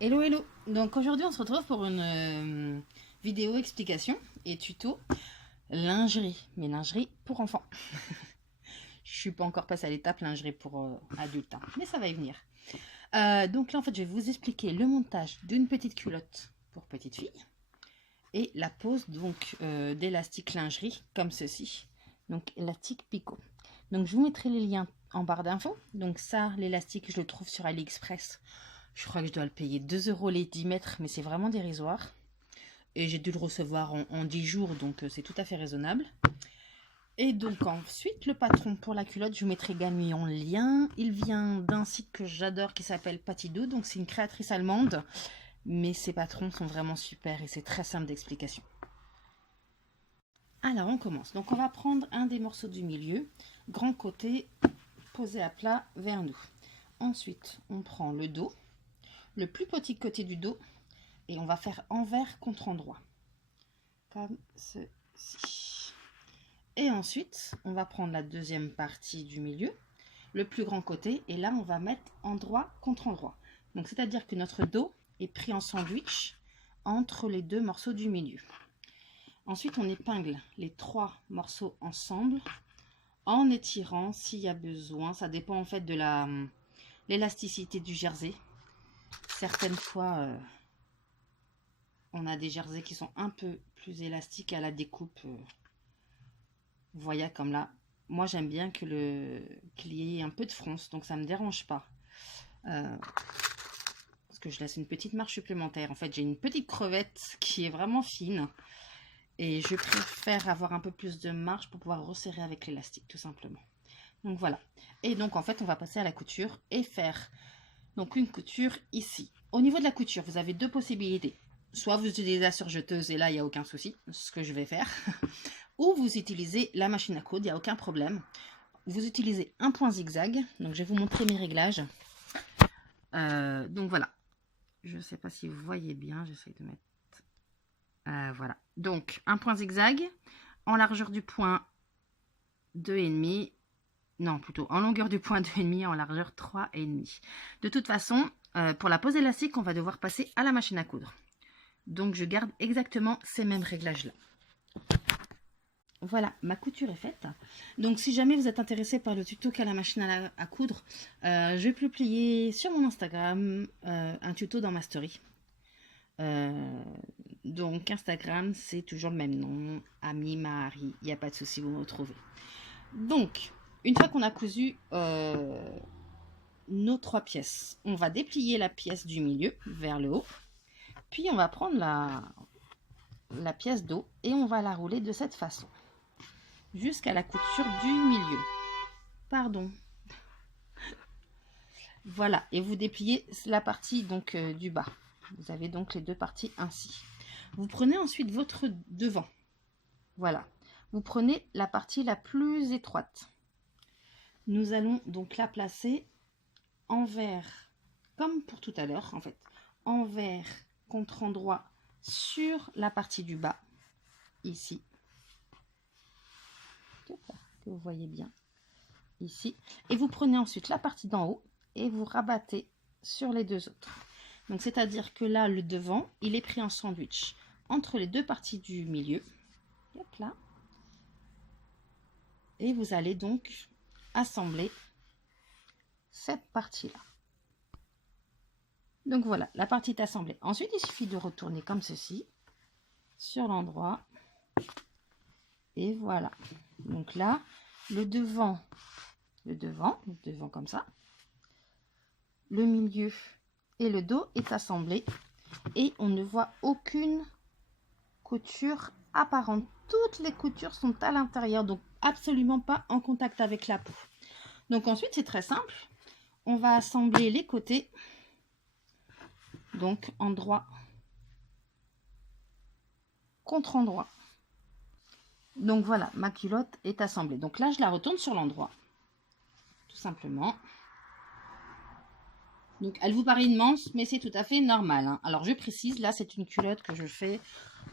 Hello hello. Donc aujourd'hui on se retrouve pour une vidéo explication et tuto lingerie, mais lingerie pour enfants. Je suis pas encore passée à l'étape lingerie pour adultes, hein, mais ça va y venir. Donc là en fait je vais vous expliquer le montage d'une petite culotte pour petite fille et la pose donc d'élastique lingerie comme ceci. Donc élastique picot. Donc je vous mettrai les liens en barre d'infos. Donc ça l'élastique je le trouve sur AliExpress. Je crois que je dois le payer 2 euros les 10 mètres, mais c'est vraiment dérisoire. Et j'ai dû le recevoir en 10 jours, donc c'est tout à fait raisonnable. Et donc ensuite, le patron pour la culotte, je vous mettrai également en lien. Il vient d'un site que j'adore qui s'appelle Patidou, donc c'est une créatrice allemande. Mais ses patrons sont vraiment super et c'est très simple d'explication. Alors on commence. Donc on va prendre un des morceaux du milieu, grand côté, posé à plat vers nous. Ensuite, on prend le dos, le plus petit côté du dos, et on va faire envers contre endroit comme ceci. Et ensuite on va prendre la deuxième partie du milieu, le plus grand côté, et là on va mettre endroit contre endroit. Donc c'est à dire que notre dos est pris en sandwich entre les deux morceaux du milieu. Ensuite on épingle les trois morceaux ensemble en étirant s'il y a besoin. Ça dépend en fait de l'élasticité du jersey. Certaines fois on a des jerseys qui sont un peu plus élastiques à la découpe. Vous voyez comme là. Moi j'aime bien qu'il y ait un peu de fronce, donc ça ne me dérange pas. Parce que je laisse une petite marge supplémentaire. En fait j'ai une petite crevette qui est vraiment fine. Et je préfère avoir un peu plus de marge pour pouvoir resserrer avec l'élastique tout simplement. Donc voilà. Et donc en fait on va passer à la couture et faire donc une couture ici. Au niveau de la couture, vous avez deux possibilités. Soit vous utilisez la surjeteuse et là il n'y a aucun souci, ce que je vais faire. Ou vous utilisez la machine à coudre, il n'y a aucun problème. Vous utilisez un point zigzag. Donc je vais vous montrer mes réglages. Donc voilà. Je ne sais pas si vous voyez bien, j'essaie de mettre... voilà. Donc un point zigzag en largeur du point 2,5. Non, plutôt en longueur du point 2,5, en largeur 3,5. De toute façon, pour la pose élastique, on va devoir passer à la machine à coudre. Donc je garde exactement ces mêmes réglages-là. Voilà, ma couture est faite. Donc si jamais vous êtes intéressé par le tuto qu'a la machine à coudre, je vais publier sur mon Instagram un tuto dans ma story. Donc Instagram, c'est toujours le même nom, Ami Mahari, il n'y a pas de souci, vous me retrouvez. Donc, une fois qu'on a cousu nos trois pièces, on va déplier la pièce du milieu vers le haut, puis on va prendre la pièce d'eau et on va la rouler de cette façon jusqu'à la couture du milieu. Pardon. Voilà, et vous dépliez la partie donc du bas. Vous avez donc les deux parties ainsi. Vous prenez ensuite votre devant. Voilà. Vous prenez la partie la plus étroite. Nous allons donc la placer envers, comme pour tout à l'heure en fait, envers contre endroit sur la partie du bas, ici. Que vous voyez bien ici, et vous prenez ensuite la partie d'en haut et vous rabattez sur les deux autres. Donc c'est à dire que là le devant il est pris en sandwich entre les deux parties du milieu. Hop là. Et vous allez donc assembler cette partie là. Donc voilà, la partie est assemblée. Ensuite il suffit de retourner comme ceci sur l'endroit. Et voilà. Donc là, le devant comme ça. Le milieu et le dos est assemblé. Et on ne voit aucune couture apparente. Toutes les coutures sont à l'intérieur, donc absolument pas en contact avec la peau. Donc ensuite, c'est très simple. On va assembler les côtés. Donc endroit contre endroit. Donc voilà, ma culotte est assemblée. Donc là, je la retourne sur l'endroit. Tout simplement. Donc elle vous paraît immense, mais c'est tout à fait normal. Hein. Alors je précise, là c'est une culotte que je fais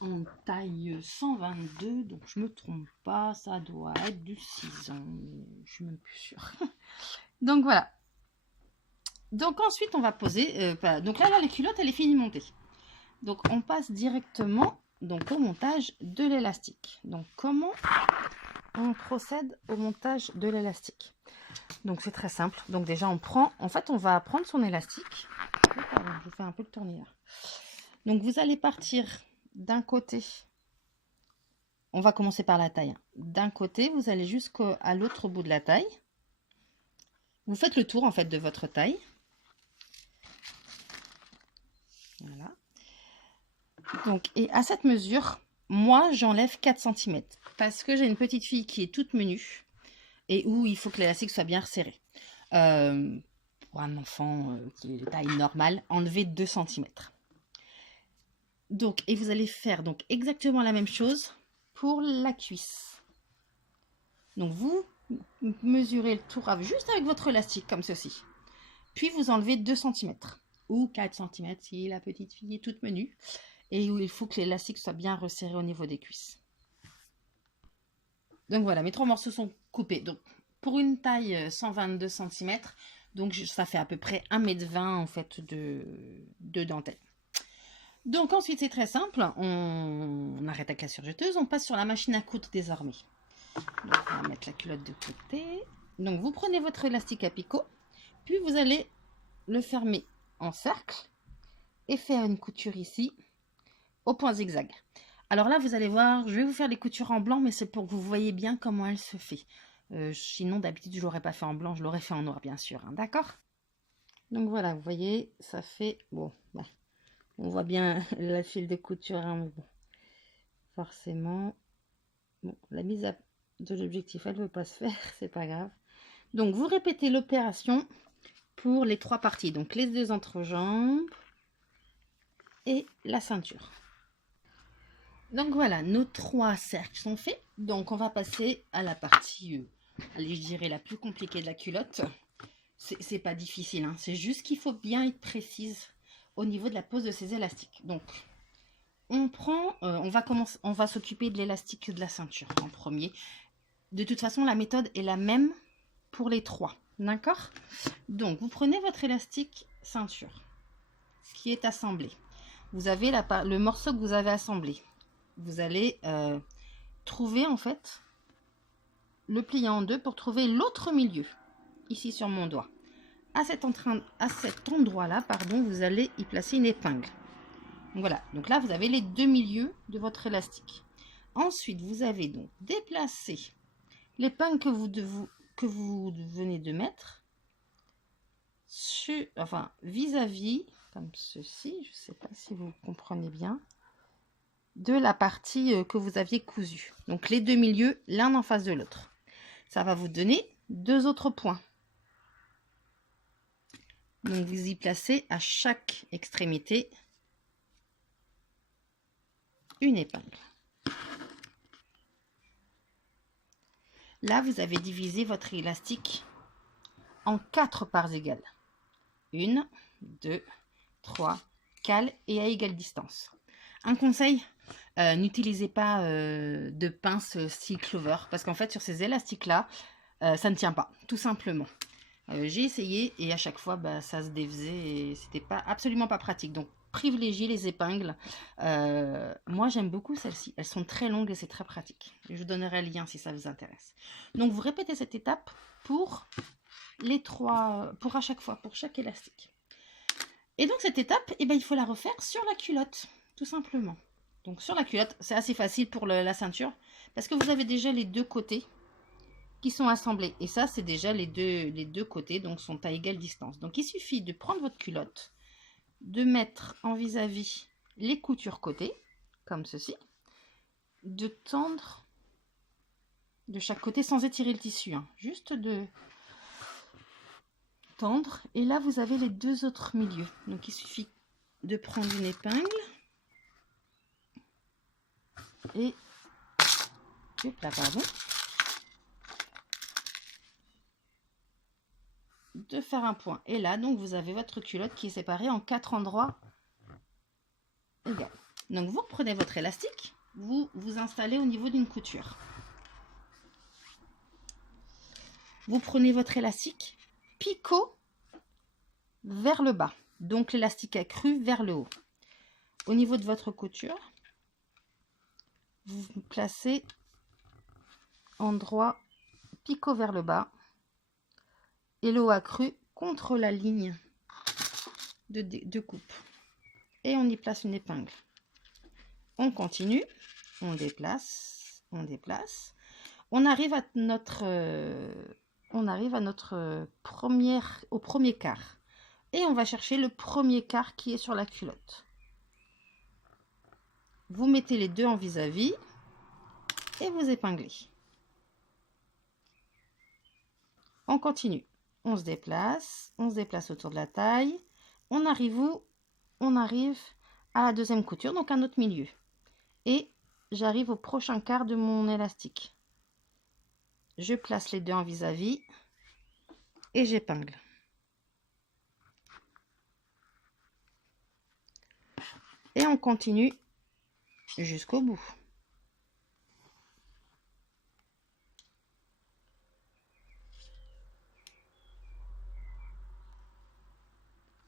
en taille 122. Donc je me trompe pas, ça doit être du 6 ans. Je suis même plus sûre. Donc voilà. Donc ensuite, on va poser... donc là, la culotte, elle est finie de monter. Donc on passe directement donc, au montage de l'élastique. Donc comment on procède au montage de l'élastique? Donc c'est très simple. Donc déjà, on prend... En fait, on va prendre son élastique. Oh, pardon, je vous fais un peu le tournure. Donc vous allez partir d'un côté... On va commencer par la taille. D'un côté, vous allez jusqu'à l'autre bout de la taille. Vous faites le tour en fait de votre taille. Voilà. Donc, et à cette mesure, moi j'enlève 4 cm parce que j'ai une petite fille qui est toute menue et où il faut que l'élastique soit bien resserré. Pour un enfant qui est de taille normale, enlevez 2 cm. Donc, et vous allez faire donc exactement la même chose pour la cuisse. Donc vous mesurez le tour juste avec votre élastique comme ceci. Puis vous enlevez 2 cm ou 4 cm si la petite fille est toute menue et où il faut que l'élastique soit bien resserré au niveau des cuisses. Donc voilà, mes 3 morceaux sont coupés. Donc pour une taille 122 cm, donc ça fait à peu près 1,20 m en fait de dentelle. Donc ensuite c'est très simple, on arrête avec la surjeteuse, on passe sur la machine à coudre désormais. Donc on va mettre la culotte de côté. Donc vous prenez votre élastique à picot, puis vous allez le fermer en cercle et faire une couture ici au point zigzag. Alors là vous allez voir, je vais vous faire les coutures en blanc, mais c'est pour que vous voyez bien comment elle se fait. Sinon d'habitude je l'aurais pas fait en blanc, je l'aurais fait en noir bien sûr, hein, d'accord? Donc voilà, vous voyez, ça fait bon. Ouais. On voit bien la file de couture, hein, mais bon, forcément, bon, la mise de l'objectif, elle ne veut pas se faire, c'est pas grave. Donc, vous répétez l'opération pour les 3 parties, donc les 2 entrejambes et la ceinture. Donc voilà, nos 3 cercles sont faits. Donc, on va passer à la partie, allez, je dirais la plus compliquée de la culotte. C'est pas difficile, hein, c'est juste qu'il faut bien être précise au niveau de la pose de ces élastiques. Donc, on prend, on va s'occuper de l'élastique de la ceinture en premier. De toute façon, la méthode est la même pour les 3, d'accord? Donc, vous prenez votre élastique ceinture, qui est assemblé. Vous avez le morceau que vous avez assemblé. Vous allez trouver en fait le plier en deux pour trouver l'autre milieu, ici sur mon doigt. À cet endroit-là, pardon, vous allez y placer une épingle. Voilà, donc là vous avez les 2 milieux de votre élastique. Ensuite, vous avez donc déplacé l'épingle que vous venez de mettre vis-à-vis, comme ceci, je ne sais pas si vous comprenez bien, de la partie que vous aviez cousue. Donc les 2 milieux, l'un en face de l'autre. Ça va vous donner 2 autres points. Donc vous y placez à chaque extrémité une épingle. Là, vous avez divisé votre élastique en 4 parts égales. 1, 2, 3, 4 et à égale distance. Un conseil, n'utilisez pas de pince style clover parce qu'en fait sur ces élastiques là, ça ne tient pas, tout simplement. J'ai essayé et à chaque fois ça se défaisait et c'était absolument pas pratique. Donc privilégiez les épingles. Moi j'aime beaucoup celles-ci, elles sont très longues et c'est très pratique. Je vous donnerai le lien si ça vous intéresse. Donc vous répétez cette étape pour les 3, pour à chaque fois, pour chaque élastique. Et donc cette étape, il faut la refaire sur la culotte, tout simplement. Donc sur la culotte, c'est assez facile pour la ceinture, parce que vous avez déjà les 2 côtés qui sont assemblés. Et ça, c'est déjà les deux côtés, donc sont à égale distance. Donc il suffit de prendre votre culotte, de mettre en vis-à-vis les coutures côté, comme ceci, de tendre de chaque côté sans étirer le tissu, hein, juste de tendre. Et là, vous avez les 2 autres milieux. Donc il suffit de prendre une épingle et hop là, pardon, de faire un point. Et là, donc, vous avez votre culotte qui est séparée en 4 endroits égaux. Donc, vous prenez votre élastique, vous installez au niveau d'une couture. Vous prenez votre élastique, picot, vers le bas. Donc l'élastique accru vers le haut. Au niveau de votre couture, vous vous placez endroit picot vers le bas et le haut accru contre la ligne de coupe. Et on y place une épingle. On continue, on déplace, on déplace. On arrive à notre, au premier quart. Et on va chercher le premier quart qui est sur la culotte. Vous mettez les deux en vis-à-vis et vous épinglez. On continue. On se déplace autour de la taille. On arrive où? On arrive à la deuxième couture, donc un autre milieu. Et j'arrive au prochain quart de mon élastique. Je place les deux en vis-à-vis et j'épingle. Et on continue jusqu'au bout.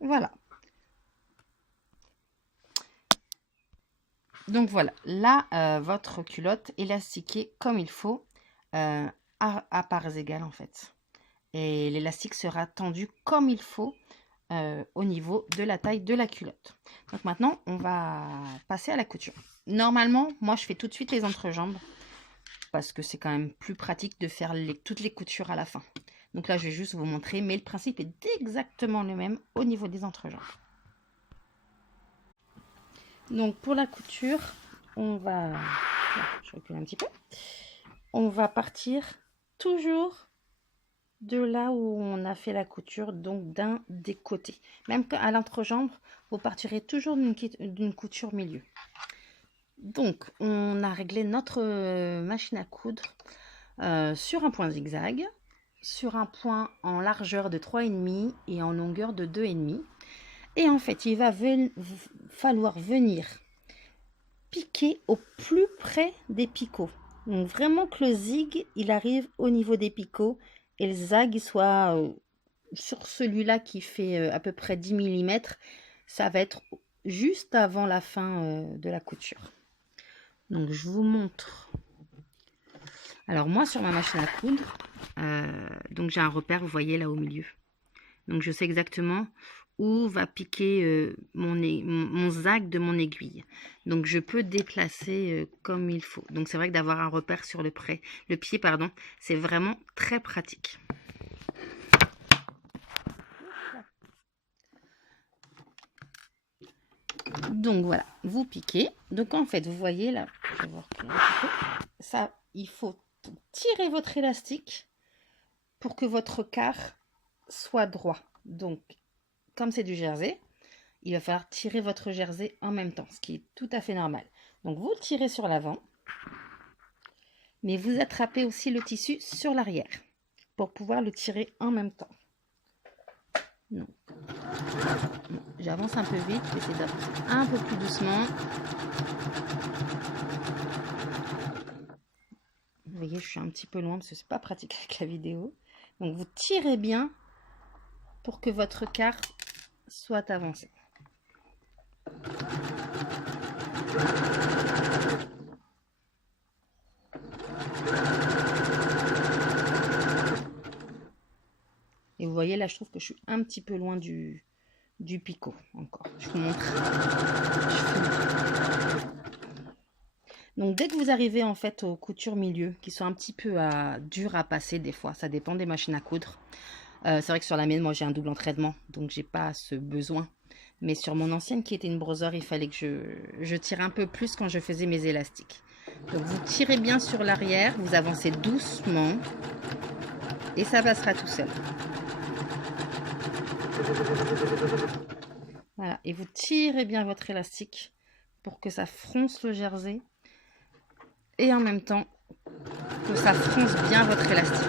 Voilà. Donc voilà, là, votre culotte élastiquée comme il faut, à parts égales en fait. Et l'élastique sera tendu comme il faut au niveau de la taille de la culotte. Donc maintenant, on va passer à la couture. Normalement, moi, je fais tout de suite les entrejambes parce que c'est quand même plus pratique de faire toutes les coutures à la fin. Donc là, je vais juste vous montrer, mais le principe est exactement le même au niveau des entrejambes. Donc pour la couture, on va, je recule un petit peu, on va partir toujours de là où on a fait la couture, donc d'un des côtés. Même qu'à l'entrejambe, vous partirez toujours d'une couture milieu. Donc on a réglé notre machine à coudre sur un point zigzag, sur un point en largeur de 3,5 et en longueur de 2,5. Et en fait, il va falloir venir piquer au plus près des picots. Donc vraiment que le zig, il arrive au niveau des picots et le zag il soit sur celui-là qui fait à peu près 10 mm. Ça va être juste avant la fin de la couture. Donc je vous montre. Alors moi sur ma machine à coudre, donc j'ai un repère, vous voyez là au milieu. Donc je sais exactement où va piquer mon zag de mon aiguille. Donc je peux déplacer comme il faut. Donc c'est vrai que d'avoir un repère sur le pied, c'est vraiment très pratique. Donc voilà, vous piquez. Donc en fait, vous voyez là, je vais vous reculer un petit peu. Ça, il faut tirer votre élastique pour que votre quart soit droit. Donc, comme c'est du jersey, il va falloir tirer votre jersey en même temps, ce qui est tout à fait normal. Donc vous tirez sur l'avant, mais vous attrapez aussi le tissu sur l'arrière pour pouvoir le tirer en même temps. Non. J'avance un peu vite, je vais essayer d'avancer un peu plus doucement. Vous voyez, je suis un petit peu loin parce que c'est pas pratique avec la vidéo. Donc vous tirez bien pour que votre quart soit avancé. Et vous voyez, là, je trouve que je suis un petit peu loin du picot encore. Je vous montre. Donc, dès que vous arrivez en fait aux coutures milieu, qui sont un petit peu dures à passer des fois, ça dépend des machines à coudre. C'est vrai que sur la mienne, moi, j'ai un double entraînement, donc j'ai pas ce besoin. Mais sur mon ancienne, qui était une brosseur, il fallait que je tire un peu plus quand je faisais mes élastiques. Donc, vous tirez bien sur l'arrière, vous avancez doucement, et ça passera tout seul. Voilà, et vous tirez bien votre élastique pour que ça fronce le jersey et en même temps que ça fronce bien votre élastique.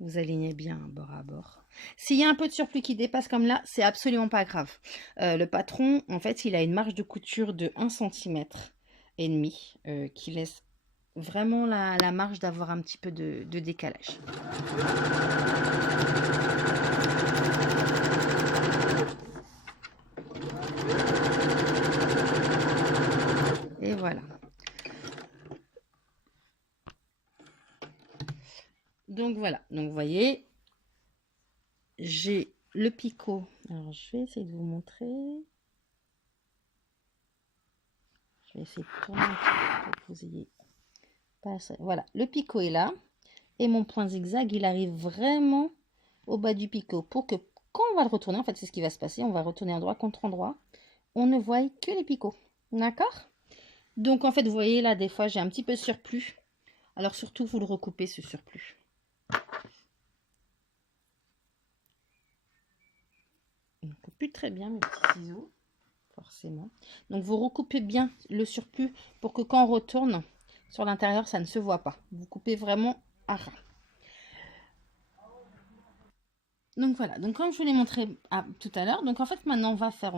Vous alignez bien bord à bord. S'il y a un peu de surplus qui dépasse comme là, c'est absolument pas grave. Le patron, en fait, il a une marge de couture de 1,5 cm qui laisse vraiment la marge d'avoir un petit peu de décalage. Et voilà. Donc voilà, donc vous voyez, j'ai le picot. Alors je vais essayer de vous montrer. Je vais essayer de tourner un petit peu pour que vous ayez pas ça. Voilà, le picot est là. Et mon point zigzag, il arrive vraiment au bas du picot. Pour que quand on va le retourner, en fait c'est ce qui va se passer. On va retourner endroit contre endroit. On ne voit que les picots. D'accord? Donc en fait, vous voyez là, des fois j'ai un petit peu de surplus. Alors surtout, vous le recoupez ce surplus. On ne coupe plus très bien mes petits ciseaux, forcément. Donc vous recoupez bien le surplus pour que quand on retourne sur l'intérieur, ça ne se voit pas. Vous coupez vraiment à ras. Donc voilà, donc comme je vous l'ai montré tout à l'heure, donc en fait maintenant on va faire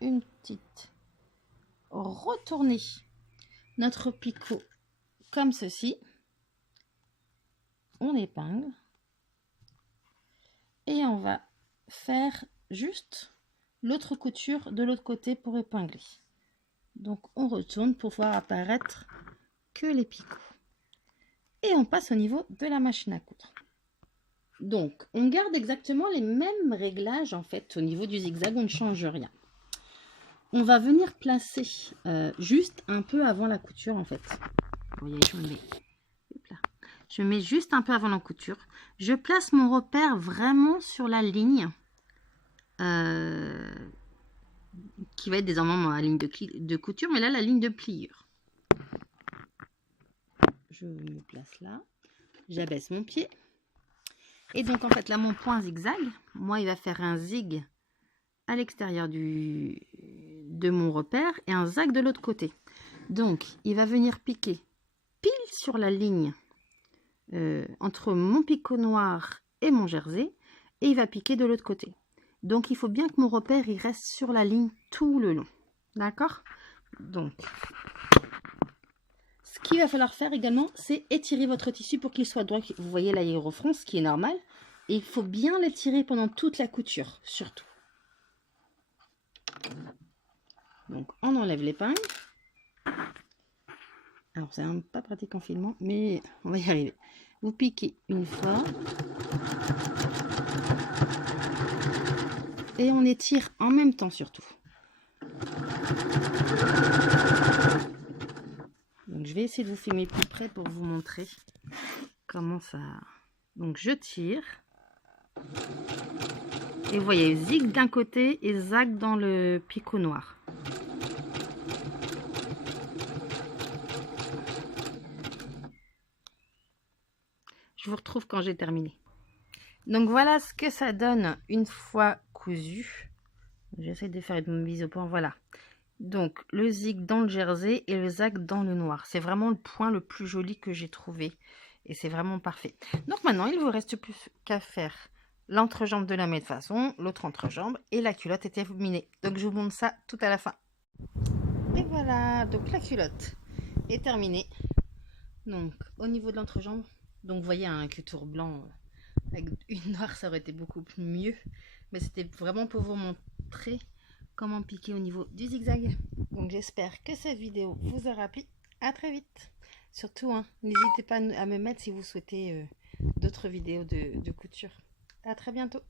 une petite retourner notre picot comme ceci. On épingle et on va faire juste l'autre couture de l'autre côté pour épingler. Donc on retourne pour voir apparaître que les picots. Et on passe au niveau de la machine à coudre. Donc on garde exactement les mêmes réglages en fait au niveau du zigzag, on ne change rien. On va venir placer juste un peu avant la couture en fait. Vous voyez, je me mets juste un peu avant la couture. Je place mon repère vraiment sur la ligne qui va être désormais ma ligne de couture, mais là la ligne de pliure. Je me place là, j'abaisse mon pied. Et donc en fait là mon point zigzag, moi il va faire un zig à l'extérieur de mon repère et un zag de l'autre côté. Donc il va venir piquer pile sur la ligne entre mon picot noir et mon jersey et il va piquer de l'autre côté. Donc il faut bien que mon repère il reste sur la ligne tout le long. D'accord? Donc ce qu'il va falloir faire également, c'est étirer votre tissu pour qu'il soit droit. Vous voyez là il refronce, ce qui est normal. Et il faut bien l'étirer pendant toute la couture, surtout. Donc on enlève l'épingle. Alors c'est pas pratique en filmant, mais on va y arriver. Vous piquez une fois. Et on étire en même temps surtout. Donc je vais essayer de vous filmer plus près pour vous montrer comment ça... Donc je tire. Et vous voyez, zig d'un côté et zag dans le picot noir. Je vous retrouve quand j'ai terminé. Donc voilà ce que ça donne une fois cousu. J'essaie de faire une mise au point, voilà. Donc le zig dans le jersey et le zag dans le noir. C'est vraiment le point le plus joli que j'ai trouvé. Et c'est vraiment parfait. Donc maintenant, il ne vous reste plus qu'à faire l'entrejambe de la même façon, l'autre entrejambe et la culotte est terminée. Donc je vous montre ça tout à la fin. Et voilà, donc la culotte est terminée. Donc au niveau de l'entrejambe, donc vous voyez un cutour blanc avec une noire, ça aurait été beaucoup mieux. Mais c'était vraiment pour vous montrer comment piquer au niveau du zigzag. Donc j'espère que cette vidéo vous aura plu. À très vite. Surtout, hein, n'hésitez pas à me mettre si vous souhaitez d'autres vidéos de couture. À très bientôt.